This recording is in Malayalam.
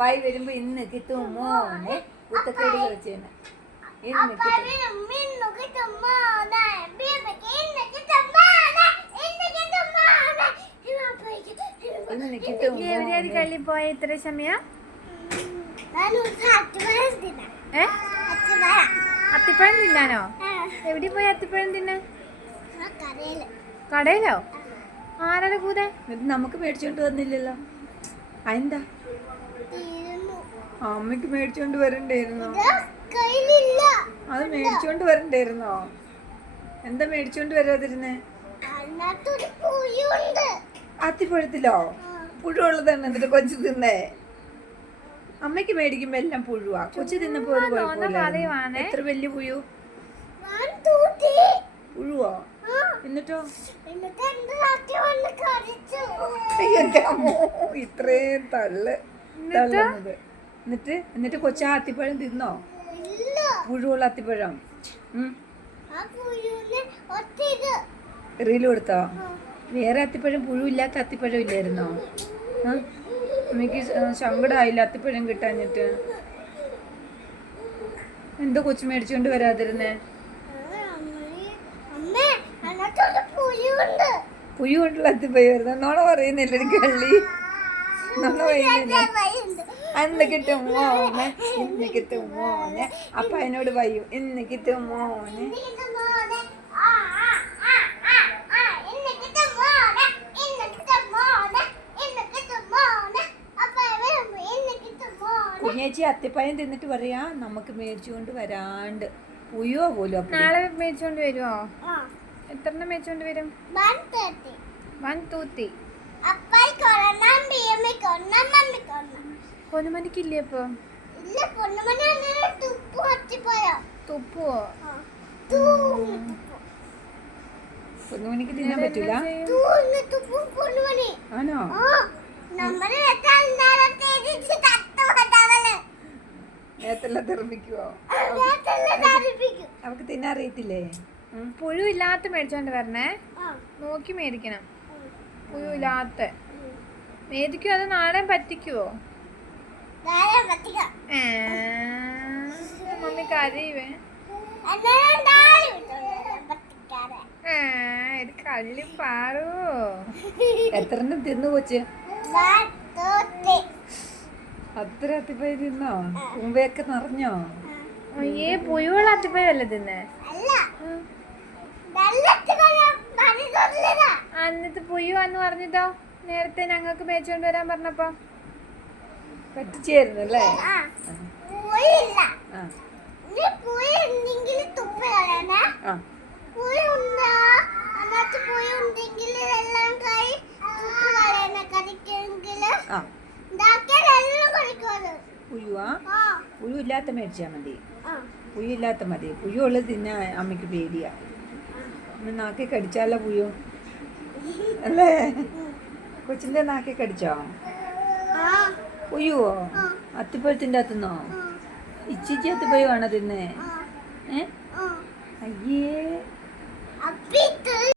പപ്പായി വരുമ്പോ ഇന്ന് കിട്ടുമോ കുത്തക്കേടികൾ വെച്ചേന്ന് എത്ര അത്തിപ്പഴം തിന്നാനോ എവിടെ പോയി അത്തിപ്പഴം തിന്ന കടയിലോ ആരാണ് കൂതെ നമുക്ക് മേടിച്ചോണ്ട് വന്നില്ലല്ലോ അതെന്താ അമ്മക്ക് മേടിച്ചോണ്ട് വരണ്ടേരുന്നോ അത് മേടിച്ചോണ്ട് വരണ്ടേരുന്നോ എന്താ മേടിച്ചോണ്ട് വരാതിരുന്നേ അത്തിപ്പഴത്തിലോ പുഴുള്ളതാണ് എന്നിട്ട് കൊച്ചു തിന്നേ അമ്മയ്ക്ക് മേടിക്കുമ്പോ എല്ലാം പുഴുവാ കൊച്ചു തിന്നപ്പോ എത്ര വല്യ പുഴു പുഴുവോ എന്നിട്ടോ എന്നിട്ട് ഇത്രയും തള്ള് തള്ളുന്നത് എന്നിട്ട് എന്നിട്ട് കൊച്ചാ അത്തിപ്പഴം തിന്നോ പുഴുള്ള അത്തിപ്പഴം റീല് കൊടുത്തോ വേറെ അത്തിപ്പഴം പുഴുവില്ലാത്ത അത്തിപ്പഴം ഇല്ലായിരുന്നോ എനിക്ക് സങ്കടമായില്ല അത്തിപ്പഴം കിട്ടാഞ്ഞിട്ട് എന്താ കൊച്ചു മേടിച്ചുകൊണ്ട് വരാതിരുന്നേ പുഴു കൊണ്ടുള്ള അത്തിപ്പഴം ആയിരുന്നു എന്നോണ പറയുന്നില്ല കള്ളി അന്ന് കിട്ടും മോന് ഇന്ന് കിട്ടും മോന് അപ്പ എന്നോട് പറയൂ ഇന്ന് കിട്ടും മോന് കുഞ്ഞേച്ചി അത്തിപ്പഴം തിന്നിട്ട് പറയാ നമുക്ക് മേടിച്ചുകൊണ്ട് വരാണ്ട് പോയോ പോലോ നാളെ മേടിച്ചുകൊണ്ട് വരുമോ എത്ര എണ്ണം മേടിച്ചുകൊണ്ട് വരും വൺ തൂത്തി പൊന്നുമണിക്കില്ലേ ഇപ്പൊ തുപ്പുവോ പൊന്നുമണിക്ക് തിന്നാൻ പറ്റൂല ആണോ അവക്ക് തിന്നാ പുഴു പുഴുവില്ലാത്ത മേടിച്ചോണ്ട് വരണേ നോക്കി മേടിക്കണം പുഴു പുഴുവില്ലാത്ത മേദിക്കോ അത് നാളെ പറ്റിക്കുവോ മമ്മി കരയുവേ ഇത് കള്ളും പാറോ എത്ര തിന്നു കൊച്ച് അത്ര അത്തിപ്പയ തിന്നോ കുമ്പയൊക്കെ നിറഞ്ഞോ അയ്യേ പുയുള്ള അത്തിപ്പയല്ലേ തിന്നേ അന്നത്തെ പുയ്യുവാന്ന് പറഞ്ഞിട്ടോ നേരത്തെ ഞങ്ങൾക്ക് മേച്ചോണ്ട് വരാൻ പറഞ്ഞപ്പോ പറ്റിച്ചേരുന്നു അല്ലേ ഇല്ലാത്ത മേടിച്ചാ മതി പുയ്യു ഇല്ലാത്ത മതി പുയ്യു ഉള്ളത് തിന്നാ അമ്മക്ക് പേടിയാ നാക്കി കടിച്ചാലോ പുയ്യു അല്ലേ കൊച്ചിന്റെ നാക്കി കടിച്ചോ ഉയ്യോ അത്തിപ്പഴത്തിന്റെ അത്തുന്നോ ഇച്ചിച്ചി അത്തിപ്പഴമാണ് തിന്നേ അയ്യേ